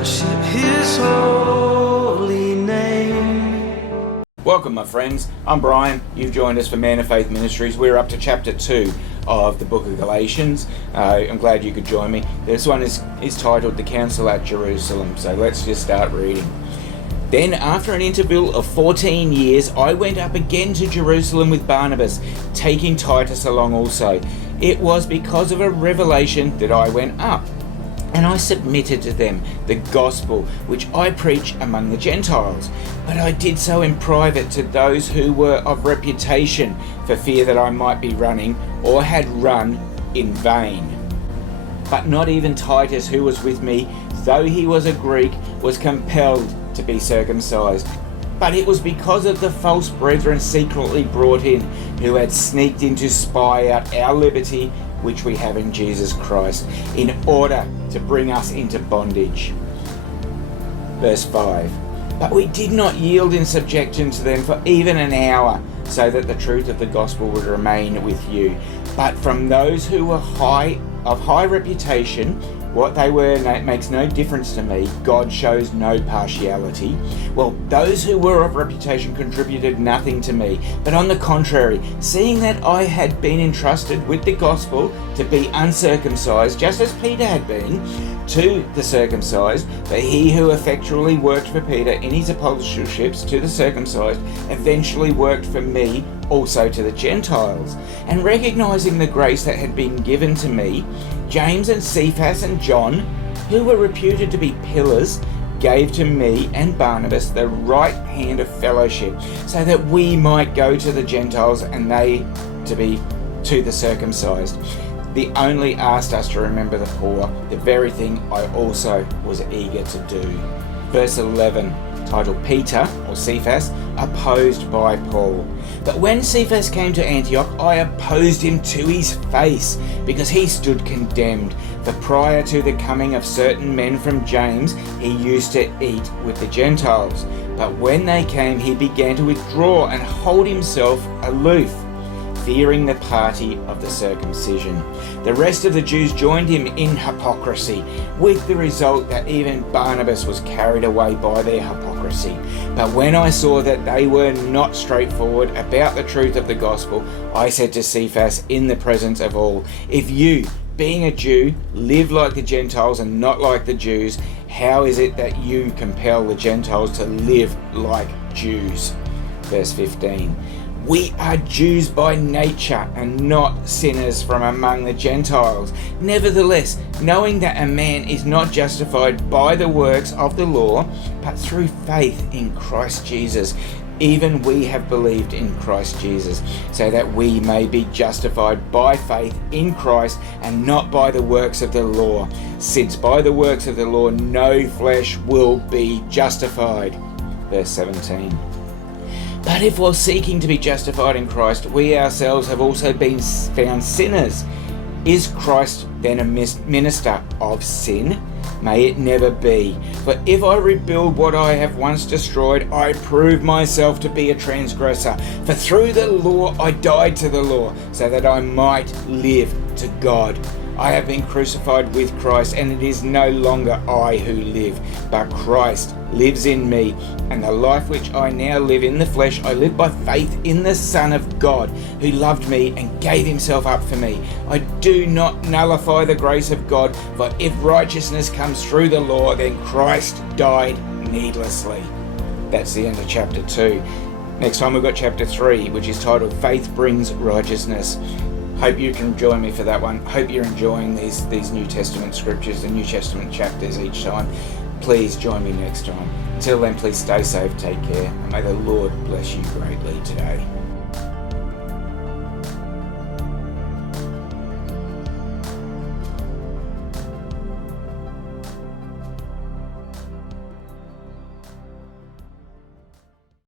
worship His holy name. Welcome, my friends. I'm Brian. You've joined us for Man of Faith Ministries. We're up to chapter 2 of the book of Galatians. I'm glad you could join me. This one is titled The Council at Jerusalem. So let's just start reading. Then, after an interval of 14 years, I went up again to Jerusalem with Barnabas, taking Titus along also. It was because of a revelation that I went up, and I submitted to them the gospel which I preach among the Gentiles. But I did so in private to those who were of reputation, for fear that I might be running, or had run, in vain. But not even Titus, who was with me, though he was a Greek, was compelled to be circumcised. But it was because of the false brethren secretly brought in, who had sneaked in to spy out our liberty which we have in Jesus Christ, in order to bring us into bondage. Verse 5. But we did not yield in subjection to them for even an hour, so that the truth of the gospel would remain with you. But from those who were of high reputation, what they were makes no difference to me. God shows no partiality. Well, those who were of reputation contributed nothing to me, but on the contrary, seeing that I had been entrusted with the gospel to be uncircumcised, just as Peter had been, to the circumcised, but he who effectually worked for Peter in his apostleships to the circumcised, eventually worked for me also to the Gentiles. And recognizing the grace that had been given to me, James and Cephas and John, who were reputed to be pillars, gave to me and Barnabas the right hand of fellowship, so that we might go to the Gentiles and they to be to the circumcised. They only asked us to remember the poor, the very thing I also was eager to do. Verse 11, titled Peter, or Cephas, opposed by Paul. But when Cephas came to Antioch, I opposed him to his face, because he stood condemned. For prior to the coming of certain men from James, he used to eat with the Gentiles. But when they came, he began to withdraw and hold himself aloof, fearing the party of the circumcision. The rest of the Jews joined him in hypocrisy, with the result that even Barnabas was carried away by their hypocrisy. But when I saw that they were not straightforward about the truth of the gospel, I said to Cephas in the presence of all, if you, being a Jew, live like the Gentiles and not like the Jews, how is it that you compel the Gentiles to live like Jews? Verse 15. We are Jews by nature and not sinners from among the Gentiles. Nevertheless, knowing that a man is not justified by the works of the law, but through faith in Christ Jesus, even we have believed in Christ Jesus, so that we may be justified by faith in Christ and not by the works of the law, since by the works of the law no flesh will be justified. Verse 17. But if while seeking to be justified in Christ, we ourselves have also been found sinners, is Christ then a minister of sin? May it never be. For if I rebuild what I have once destroyed, I prove myself to be a transgressor. For through the law I died to the law, so that I might live to God. I have been crucified with Christ, and it is no longer I who live, but Christ lives in me. And the life which I now live in the flesh, I live by faith in the Son of God, who loved me and gave himself up for me. I do not nullify the grace of God, for if righteousness comes through the law, then Christ died needlessly. That's the end of chapter 2. Next time we've got chapter 3, which is titled Faith Brings Righteousness. Hope you can join me for that one. Hope you're enjoying these New Testament scriptures, the New Testament chapters each time. Please join me next time. Until then, please stay safe, take care, and may the Lord bless you greatly today.